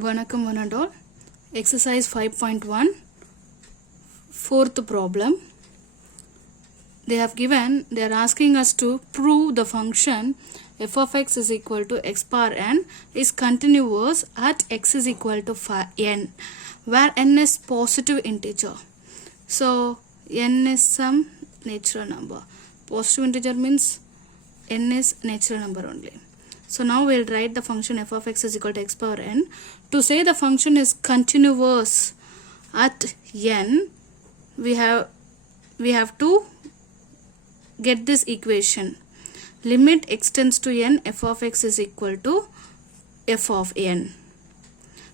Vanakkam one and all. Exercise 5.1 fourth problem. They are asking us to prove the function f of x is equal to x power n is continuous at x is equal to n, where n is positive integer. So n is some natural number. Positive integer means n is natural number only. So now we'll write the function f of x is equal to x power n. To say the function is continuous at n, we have to get this equation. Limit x tends to n, f of x is equal to f of n.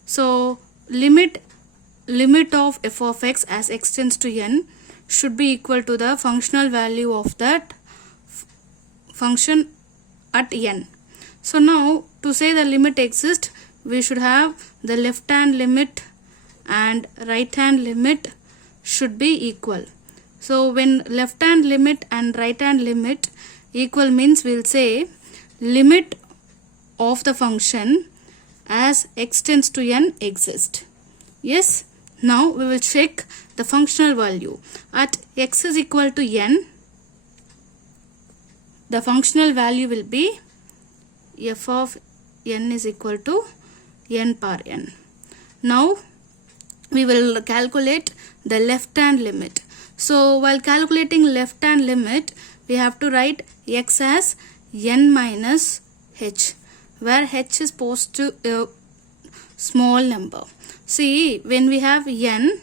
So limit of f of x as x tends to n should be equal to the functional value of that function at n. So now to say the limit exists, we should have the left hand limit and right hand limit should be equal. So when left hand limit and right hand limit equal means we'll say limit of the function as x tends to n exists. Yes. Now we will check the functional value. At x is equal to n, the functional value will be f of n is equal to n power n. Now we will calculate the left hand limit. So while calculating left hand limit, we have to write x as n minus h, where h is positive small number. See, when we have n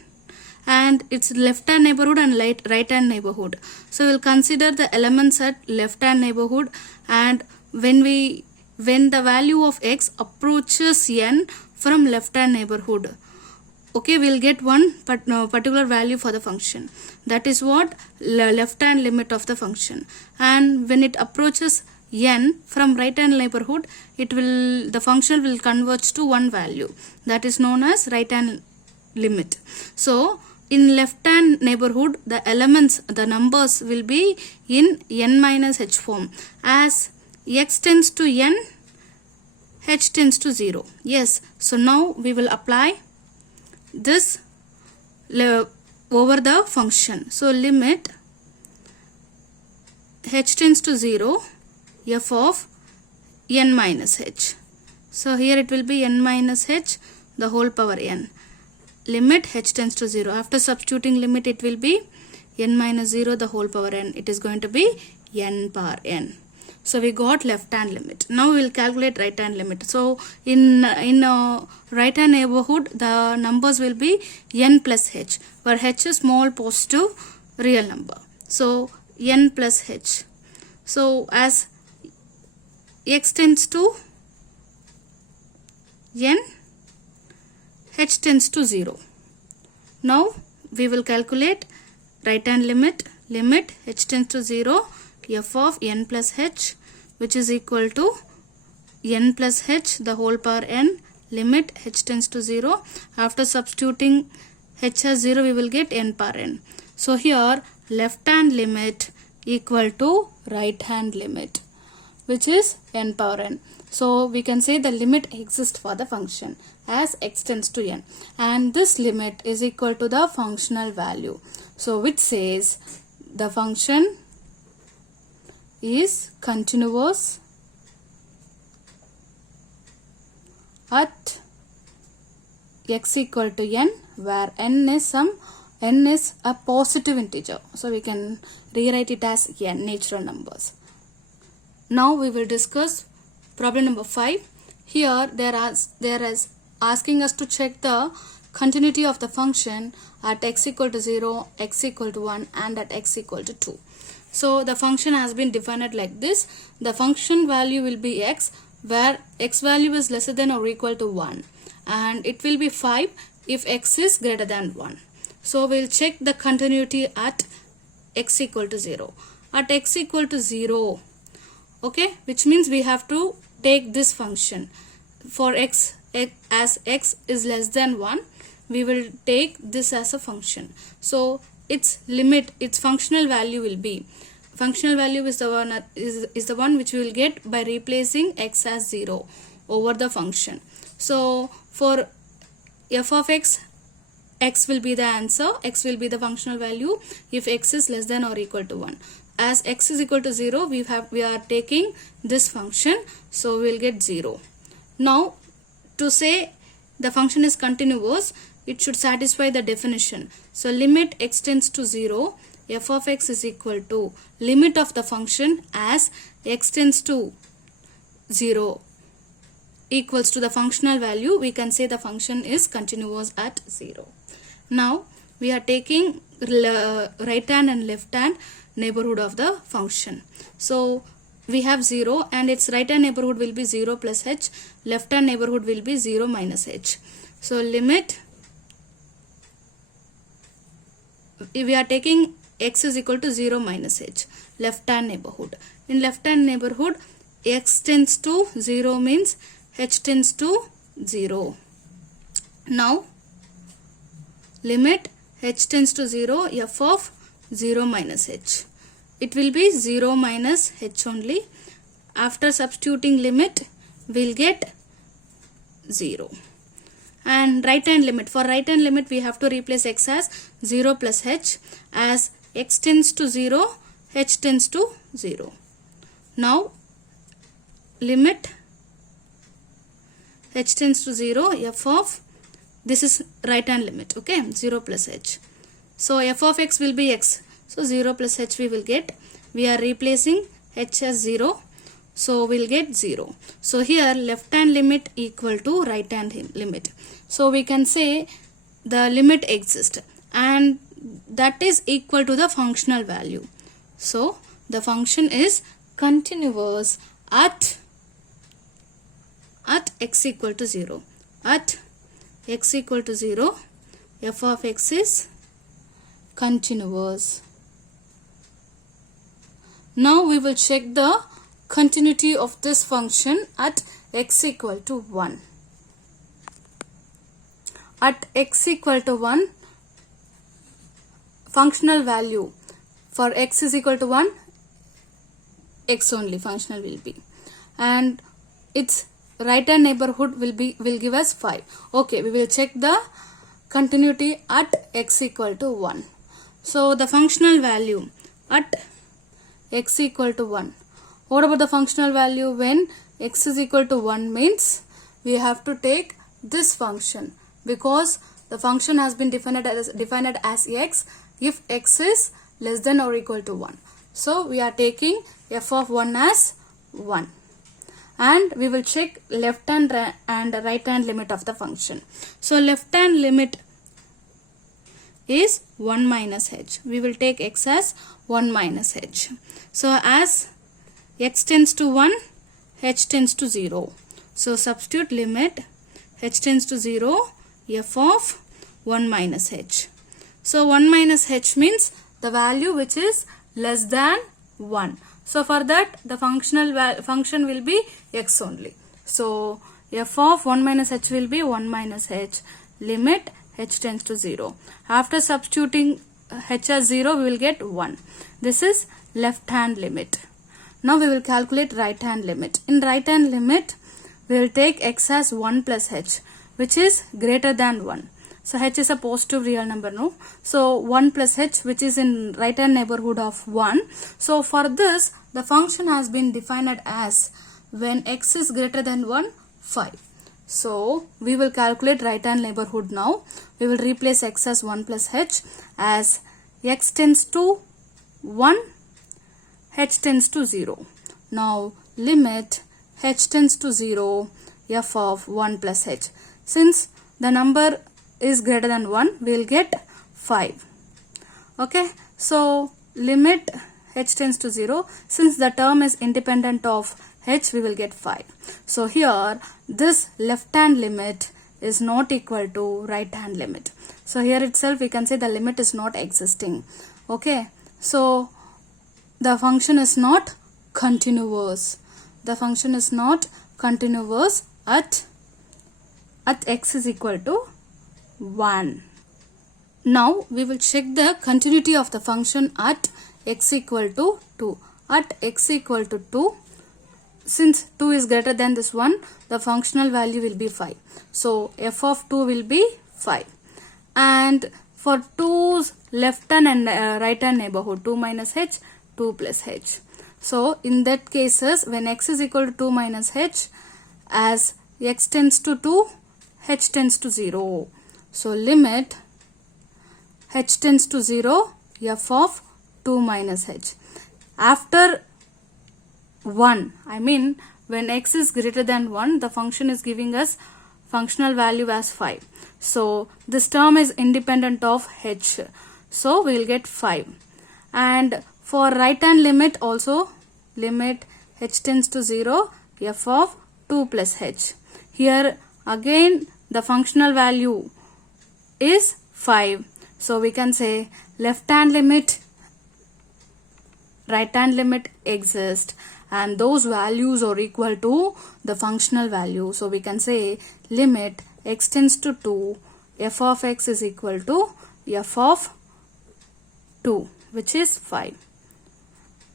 and its left hand neighborhood and right hand neighborhood, so we'll consider the elements at left hand neighborhood, and when the value of x approaches n from left hand neighborhood, okay, we'll get one particular value for the function. That is what left hand limit of the function. And when it approaches n from right hand neighborhood, the function will converge to one value. That is known as right hand limit. So in left hand neighborhood, the elements, the numbers will be in n minus h form. As x tends to n, h tends to 0. Yes. So now we will apply this over the function. So limit h tends to 0, f of n minus h. So here it will be n minus h the whole power n. Limit h tends to 0. After substituting limit, it will be n minus 0 the whole power n. It is going to be n power n. So we got left hand limit. Now we will calculate right hand limit. So in right hand neighborhood, the numbers will be n plus h, where h is small positive real number. So n plus h. So as x tends to n, h tends to 0. Now we will calculate right hand limit. Limit h tends to 0, f of n plus h, which is equal to n plus h the whole power n. Limit h tends to 0. After substituting h as 0, we will get n power n. So here left hand limit equal to right hand limit, which is n power n. So we can say the limit exists for the function as x tends to n, and this limit is equal to the functional value. So which says the function is continuous at x equal to n, where n is a positive integer. So we can rewrite it as n, natural numbers. Now we will discuss problem number 5. Here there is asking us to check the continuity of the function at x equal to 0, x equal to 1, and at x equal to 2. So the function has been defined like this. The function value will be x, where x value is lesser than or equal to 1, and it will be 5 if x is greater than 1. So we'll check the continuity at x equal to 0. At x equal to 0, okay, which means we have to take this function. For x, as x is less than 1, we will take this as a function. So its limit, its functional value will be, functional value is the one which we will get by replacing x as 0 over the function. So for f of x, x will be the answer, x will be the functional value if x is less than or equal to 1. As x is equal to 0, we are taking this function, so we will get 0. Now to say the function is continuous, it should satisfy the definition. So limit x tends to 0, f of x is equal to limit of the function as x tends to 0 equals to the functional value. We can say the function is continuous at 0. Now we are taking right hand and left hand neighborhood of the function. So we have 0 and its right hand neighborhood will be 0 plus h, left hand neighborhood will be 0 minus h. So limit, we are taking x is equal to 0 minus h, left hand neighborhood. In left hand neighborhood, x tends to 0 means h tends to 0. Now limit h tends to 0, f of 0 minus h. It will be 0 minus h only. After substituting limit, we will get 0. And right hand limit, for right hand limit we have to replace x as 0 plus h, as x tends to 0, h tends to 0. Now limit h tends to 0, f of, this is right hand limit, okay, 0 plus h. So f of x will be x, so 0 plus h we will get. We are replacing h as 0, so we will get 0. So here left hand limit equal to right hand limit. So we can say the limit exists and that is equal to the functional value. So the function is continuous at x equal to 0. At x equal to 0, f of x is continuous. Now we will check the continuity of this function at x equal to 1. At x equal to 1, functional value for x is equal to 1, x only functional will be, and its right hand neighborhood will give us 5. Okay, we will check the continuity at x equal to 1. So the functional value at x equal to 1. What about the functional value when x is equal to 1 means we have to take this function, because the function has been defined as x if x is less than or equal to 1. So we are taking f of 1 as 1. And we will check left hand and right hand limit of the function. So left hand limit is 1 minus h. We will take x as 1 minus h. So as x tends to 1, h tends to 0. So substitute limit h tends to 0, f of 1 minus h. So 1 minus h means the value which is less than 1. So for that the function will be x only. So f of 1 minus h will be 1 minus h, limit h tends to 0. After substituting h as 0 we will get 1. This is left hand limit. Now we will calculate right hand limit. In right hand limit we will take x as 1 plus h, which is greater than 1. So h is a positive real number, no? So 1 plus h, which is in right hand neighborhood of 1. So for this the function has been defined as when x is greater than 1, 5. So we will calculate right hand neighborhood now. We will replace x as 1 plus h, as x tends to 1, h tends to 0. Now limit h tends to 0, f of 1 plus h. Since the number is greater than 1, we will get 5. Okay, so limit h tends to 0. Since the term is independent of h, we will get 5. So here this left hand limit is not equal to right hand limit. So here itself we can say the limit is not existing. Okay, so the function is not continuous. The function is not continuous at x is equal to 1. Now we will check the continuity of the function at x equal to 2. At x equal to 2, since 2 is greater than this one, the functional value will be 5. So f of 2 will be 5. And for 2's left hand and right hand neighborhood, 2 minus h, 2 plus h. So in that cases, when x is equal to 2 minus h, as x tends to 2, h tends to 0. So limit h tends to 0, f of 2 minus h. After 1, I mean when x is greater than 1, the function is giving us functional value as 5. So this term is independent of h. So we will get 5. And for right hand limit also, limit h tends to 0, f of 2 plus h. Here again the functional value is 5. So we can say left hand limit, right hand limit exist, and those values are equal to the functional value. So we can say limit x tends to 2, f of x is equal to f of 2, which is 5.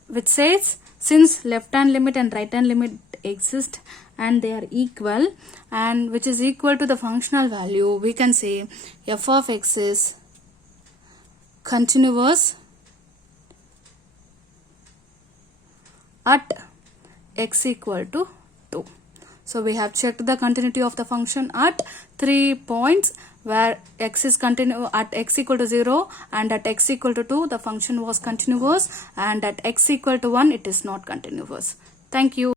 Which says since left hand limit and right hand limit exist and they are equal, and which is equal to the functional value, we can say f of x is continuous at x equal to 2. So we have checked the continuity of the function at 3 points where x is continuous at x equal to 0, and at x equal to 2 the function was continuous, and at x equal to 1 it is not continuous. Thank you.